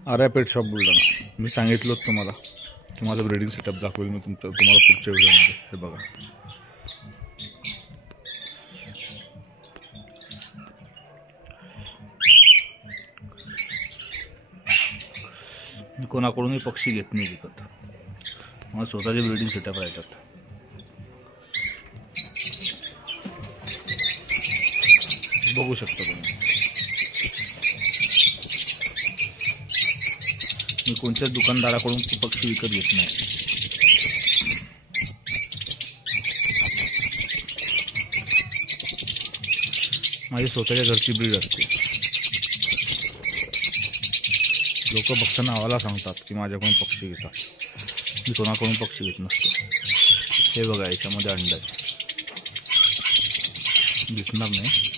Arya pet shop Buldhana. मी सांगितलं तुम्हाला की माझं ब्रीडिंग सेटअप दाखवेल मी तुम्हाला पुढच्या व्हिडिओमध्ये. हे बघा, मी कोणाकडूनही पक्षी घेत नाही विकत. मला स्वतःचे ब्रीडिंग सेटअप राहतात. बघू शकता तुम्ही, मी कोणत्याच दुकानदाराकडून पक्षी विकत घेत नाही. माझी स्वतःच्या घरची ब्रीड असते. लोक फक्त नावाला सांगतात की माझ्याकडून पक्षी घेतात. मी कोणाकडून पक्षी घेत नसतो. हे बघा, याच्यामध्ये अंड आहे, दिसणार नाही.